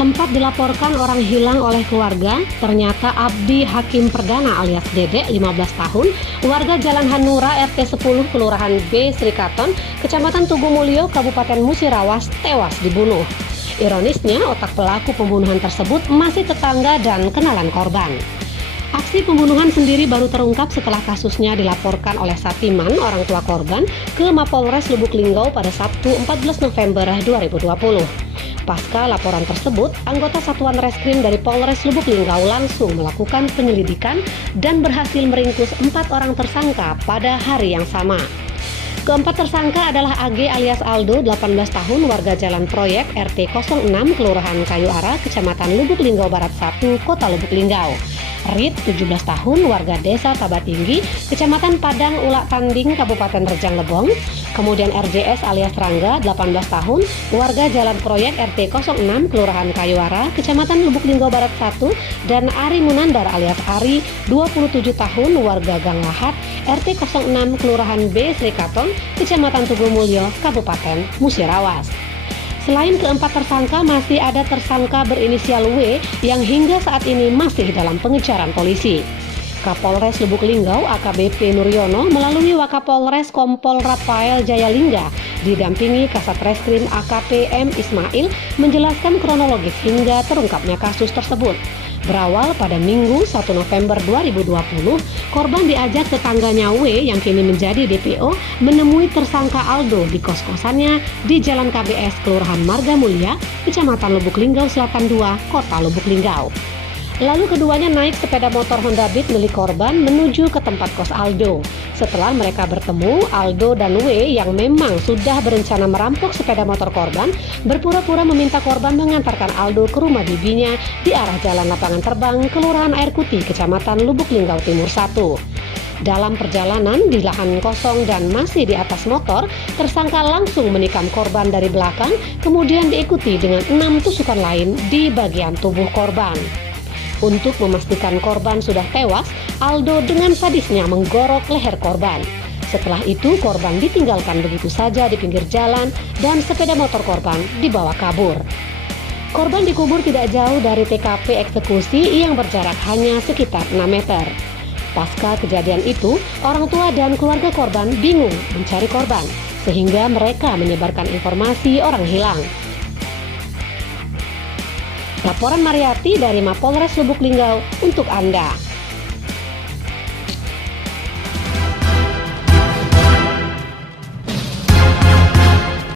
Sempat dilaporkan orang hilang oleh keluarga, ternyata Abdi Hakim Perdana alias Dedek 15 tahun, warga Jalan Hanura RT 10 Kelurahan B Srikaton, Kecamatan Tugu Mulyo, Kabupaten Musirawas, tewas dibunuh. Ironisnya, otak pelaku pembunuhan tersebut masih tetangga dan kenalan korban. Aksi pembunuhan sendiri baru terungkap setelah kasusnya dilaporkan oleh Satiman, orang tua korban, ke Mapolres Lubuk Linggau pada Sabtu 14 November 2020. Pasca laporan tersebut, anggota Satuan Reskrim dari Polres Lubuk Linggau langsung melakukan penyelidikan dan berhasil meringkus 4 orang tersangka pada hari yang sama. Keempat tersangka adalah AG alias Aldo, 18 tahun, warga Jalan Proyek RT 06 Kelurahan Kayu Ara, Kecamatan Lubuk Linggau Barat 1, Kota Lubuk Linggau. Rit, 17 tahun, warga Desa Tabatinggi, Kecamatan Padang Ulak Tanding, Kabupaten Rejang Lebong. Kemudian RJS alias Rangga, 18 tahun, warga Jalan Proyek RT 06 Kelurahan Kayuara, Kecamatan Lubuk Linggau Barat 1, dan Ari Munandar alias Ari, 27 tahun, warga Gang Lahat RT 06 Kelurahan B Srikaton, Kecamatan Tugu Mulyo, Kabupaten Musirawas. Selain keempat tersangka, masih ada tersangka berinisial W yang hingga saat ini masih dalam pengejaran polisi. Kapolres Lubuk Linggau AKBP Nuryono melalui Wakapolres Kompol Rafael Jayalingga didampingi Kasat Reskrim AKP M Ismail menjelaskan kronologis hingga terungkapnya kasus tersebut. Berawal pada Minggu 1 November 2020, korban diajak tetangganya W yang kini menjadi DPO menemui tersangka Aldo di kos-kosannya di Jalan KBS Kelurahan Marga Mulia, Kecamatan Lubuk Linggau Selatan 2, Kota Lubuk Linggau. Lalu keduanya naik sepeda motor Honda Beat milik korban menuju ke tempat kos Aldo. Setelah mereka bertemu, Aldo dan W yang memang sudah berencana merampok sepeda motor korban, berpura-pura meminta korban mengantarkan Aldo ke rumah bibinya di arah Jalan Lapangan Terbang, Kelurahan Air Kuti, Kecamatan Lubuk Linggau Timur 1. Dalam perjalanan di lahan kosong dan masih di atas motor, tersangka langsung menikam korban dari belakang, kemudian diikuti dengan 6 tusukan lain di bagian tubuh korban. Untuk memastikan korban sudah tewas, Aldo dengan sadisnya menggorok leher korban. Setelah itu, korban ditinggalkan begitu saja di pinggir jalan dan sepeda motor korban dibawa kabur. Korban dikubur tidak jauh dari TKP eksekusi yang berjarak hanya sekitar 6 meter. Pasca kejadian itu, orang tua dan keluarga korban bingung mencari korban, sehingga mereka menyebarkan informasi orang hilang. Laporan Mariati dari Mapolres Lubuk Linggau untuk Anda.